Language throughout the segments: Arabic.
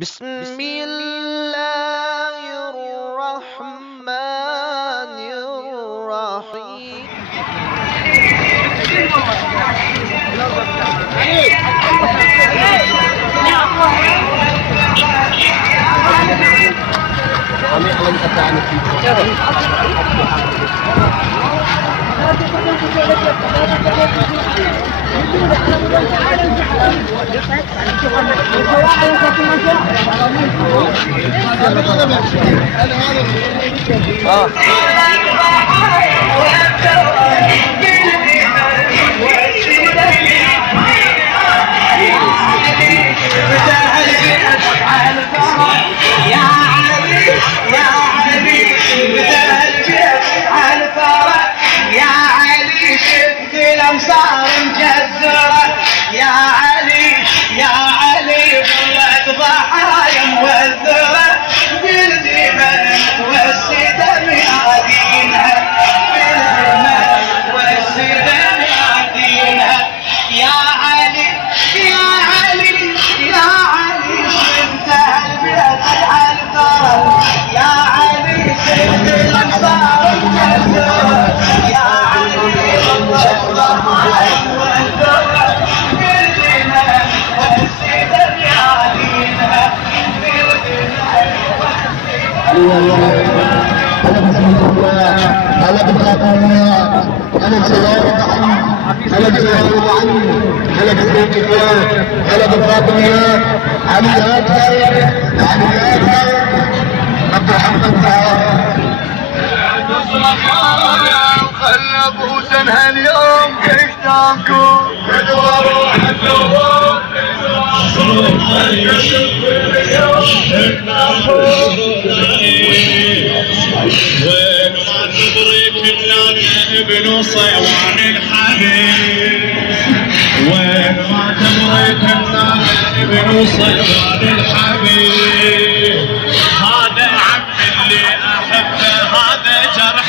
بسم الله الرحمن الرحيم. الأمصار مجزرة يا علي يا علي ظلت ضحايا موذرة بالدماء والسدم يعدينها بالدماء والسدم يعدينها يا علي يا علي يا علي شفت البيت العنترة يا علي شفت الأمصار مجزرة يا علي هلا بالخطايا هلا بالسلام هلا بالسلام هلا بالسلام هلا بالفاطميات عمليات عمليات عبد الحمد خلنا بوسن هاليوم قدامكم ادوروا حلوهم وين ما تبريك نلاقي ابن صيوان الحبيب وين ما تبريك نلاقي ابن صيوان الحبيب هذا عم اللي احبه هذا جرح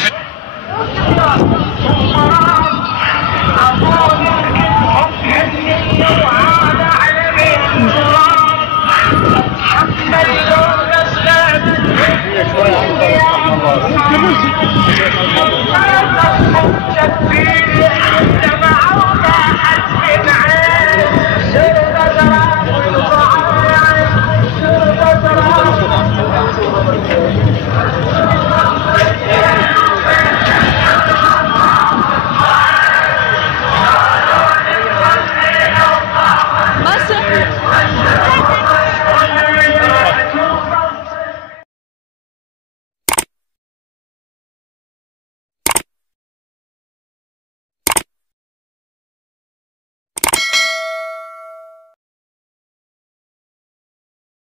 شوي